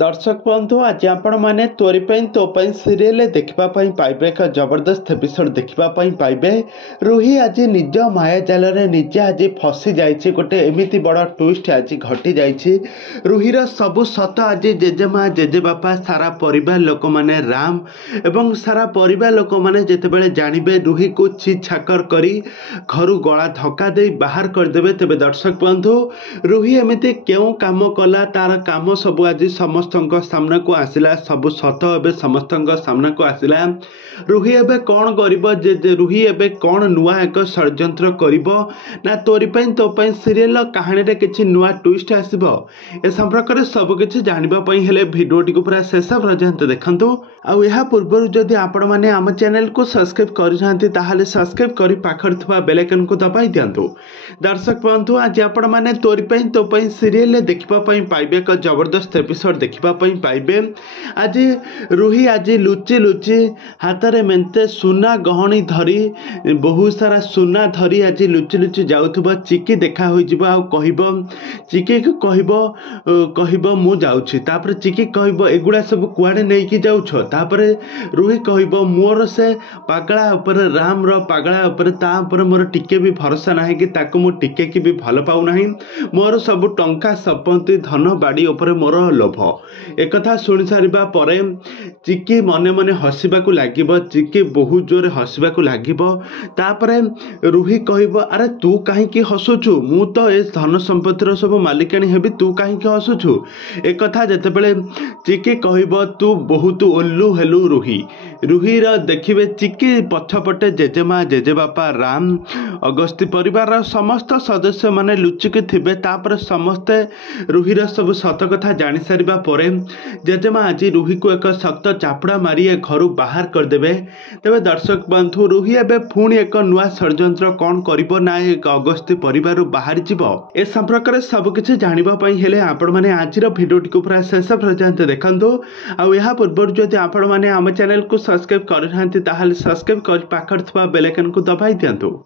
दर्शक बंधु आज आपण मैंने तोरी तो सीरियल देखा पाइबे एक जबरदस्त एपिसोड देखा पाइबे। रुही आज निज माया जाल निजे आज फसी जाइए गोटे एमती बड़ ट्विस्ट आज घटी जाइए। रुहीर सबू सत आज जेजेमा जेजेबापा सारा परिवार लोक मैंने राम एवं सारा परिवार लोक मैंने जितेबाला जानवे रुही को छि छाकर करी घर गला धक्का दे बाहर करदे तेरे दर्शक बंधु रुही एमती क्यों काम कला तार काम सब आज समस्त सामना को आसिला सबु सत एवं समस्त सामना को आसिला। रुही एबे कौन कर रुही एबे कौन नुआ एक षड्यंत्र करिबो ना तोरी तो सीरियल कहानी रे किछि नुआ ट्विस्ट आसीबो ए संपर्क में सबकिछि जानिबा पई हेले भिडियोटी को पूरा शेष पर्यंत देखंतु। आउ यहा पूर्व जदि आपण माने आम चैनल को सब्सक्राइब करिनांती ताहाले सब्सक्राइब करी पाखर थवा बेल आइकन को दबाई दियंतु। दर्शक बंधु आज आपण माने तोरी तो सीरियल देखिबा पई पाइबे एक जबरदस्त एपिसोड देखिबा पई पाइबे। आज रुही आज लुचि लुचि हाथ में मेंते सुना गहणी धरी बहुत सारा सुना धरी आज लुचि लुचि जाउथबो चिकी देखा होई जिवो आ कहबो चिकी को कहबो मु जाउछि तापर चिकी कहबो एगुडा सब कुआडे नै कि जाउछो तापर रुही कहबो मोर से पागला ऊपर राम रो पागला ऊपर ता ऊपर मोर टिके भी भरोसा नाही कि ताको मु टिके कि भी भल पाउ नाही मोर सब टंका संपत्ति धन बाड़ी ऊपर मोर लोभ एक कथा शुणी सारिबा परे चिकी मने मने हसिबाकू लागिबो चिकी बहुत जोर हसिबाकू लागिबो तापरे रुही कहबो अरे तू काहे की हसुछु मु तो ए धन संपत्तिर सब मालिकाणी हेबी तू काहे की हसुछु एक कथा जतेबेले चिकी कहबो तू बहुत ओल्लू हेलु रुही रुहीर देखिबे चिकी पछपटे जेजेमा जेजेबापा राम अगस्ती परिवार समस्त सदस्य माने लुचिकी थिबे तापर समस्ते रुहीर सब सत कथा जानि सारिबा परे जेजेमा आज रुही को एक शक्त चापड़ा मारी घर बाहर करदेवे। तेरे दर्शक बंधु रुही एवं पुणी एक नुआ षड्यंत्र कौन करिबो ना एक अगस्ती परिवार बाहर जीवो ए संपर्क में सबकिछि जानिबा पई हेले आपण माने आजिर भिडियोटी को पूरा शेष पर्यंत देखंतु। आउ यहा पूर्व जदि आपण माने आम चैनल को सब्सक्राइब करनांती ताहाले सब्सक्राइब कर पाखर थवा बेल आइकन को दबाई दियंतु।